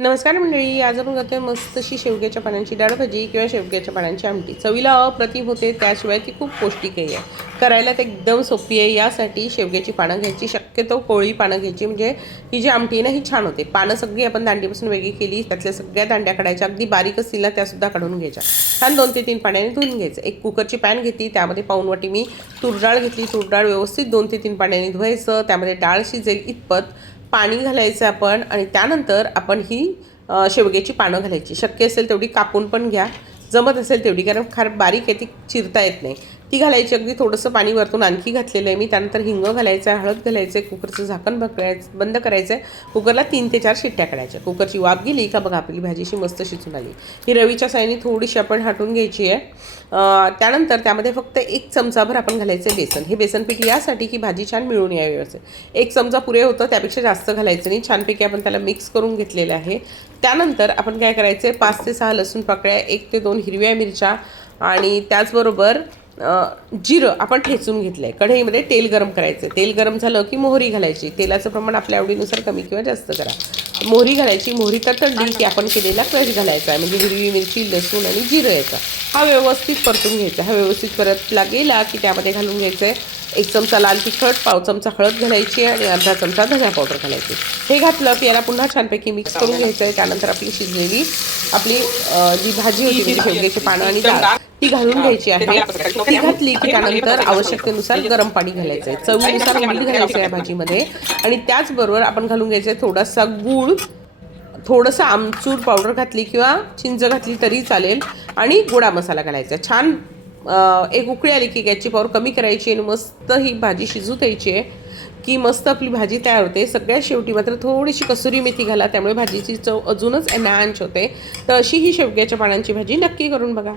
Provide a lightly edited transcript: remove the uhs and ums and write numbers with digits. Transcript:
नमस्कार मंडळी, आज आपण करतोय मस्त अशी शेवग्याच्या पानांची डाळ भाजी किंवा शेवग्याच्या पानांची आमटी. चवीला अप्रतिम होते, त्याशिवाय ती खूप पौष्टिकही आहे. करायला ते एकदम सोपी आहे. यासाठी शेवग्याची पानं घ्यायची, शक्यतो कोवळी पानं घ्यायची, म्हणजे ही जी आमटी ना ही छान होते. पानं सगळी आपण दांडीपासून वेगळी केली, त्यातल्या सगळ्या दांड्या काढायच्या, अगदी बारीक असतील ना त्यासुद्धा काढून घ्यायच्या. छान 2 ते 3 पाण्याने धुवून घ्यायचं. एक कुकरची पॅन घेतली, त्यामध्ये पाऊण वाटी मी तूर डाळ घेतली. तूर डाळ व्यवस्थित 2 ते 3 पाण्याने धुवायचं. त्यामध्ये डाळ शिजेल इतपत पाणी घालायचं आपण, आणि त्यानंतर आपण ही शेवग्याची पानं घालायची. शक्य असेल तेवढी कापून पण घ्या, जमत असेल तेवढी, कारण फार बारीक आहे ती, चिरता येत नाही. ती घालायची. अगदी थोडंसं पाणी वरतून आणखी घातलेलं आहे मी. त्यानंतर हिंग घालायचं आहे, हळद घालायचं आहे, कुकरचं झाकण बंद करायचं आहे. कुकरला 3 ते 4 शिट्ट्या काढायच्या. कुकरची वाफ गेली का बघा आपली भाजीशी मस्त शिजून आली. ही रवीच्या साईने थोडीशी आपण हटून घ्यायची आहे. त्यानंतर त्यामध्ये फक्त 1 चमचाभर आपण घालायचं बेसन. हे बेसनपीठ यासाठी की भाजी छान मिळून यावी व्यवस्थित. 1 चमचा पुरे होतं, त्यापेक्षा जास्त घालायचं नाही. छानपैकी आपण त्याला मिक्स करून घेतलेलं आहे. त्यानंतर आपण काय करायचं आहे, 5 ते 6 लसूण पाकळ्या, 1 ते 2 हिरव्या मिरच्या, आणि त्याचबरोबर जिरं आपण ठेचून घेतलं आहे. कढईमध्ये तेल गरम करायचं. तेल गरम झालं की मोहरी घालायची. तेलाचं प्रमाण आपल्या आवडीनुसार कमी किंवा जास्त करा. मोहरी घालायची. मोहरी तडतडली की आपण केलेला क्रश घालायचा आहे, म्हणजे हिरवी मिरची, लसूण आणि जिरं याचा. हा व्यवस्थित परतून घ्यायचा. हा व्यवस्थित परतला गेला की त्यामध्ये घालून घ्यायचं आहे 1 चमचा लाल तिखट, पाव चमचा हळद घालायची, आणि अर्धा चमचा धना पावडर घालायची. हे घातलं की याला पुन्हा छानपैकी मिक्स करून घ्यायचं आहे. त्यानंतर आपली शिजलेली जी भाजी होती, म्हणजे शेवग्याची पानं आणि डाळ, ती घालून घ्यायची आहे. ती घातली की त्यानंतर आवश्यकतेनुसार गरम पाणी घालायचं आहे. चवीनुसार मीठ घालायचं आहे भाजीमध्ये, आणि त्याचबरोबर आपण घालून घ्यायचं आहे थोडासा गूळ, थोडंसं आमचूर पावडर घातली किंवा चिंच घातली तरी चालेल, आणि गोडा मसाला घालायचा. छान एक उकळी आली की गॅसची पॉवर कमी करायची, आणि मस्त ही भाजी शिजू द्यायची आहे की मस्त आपली भाजी तयार होते. सगळ्यात शेवटी मात्र थोडीशी कसुरी मेथी घाला, त्यामुळे भाजीची चव अजूनच एनहान्स होते. तर अशी ही शेवग्याच्या पानांची भाजी नक्की करून बघा.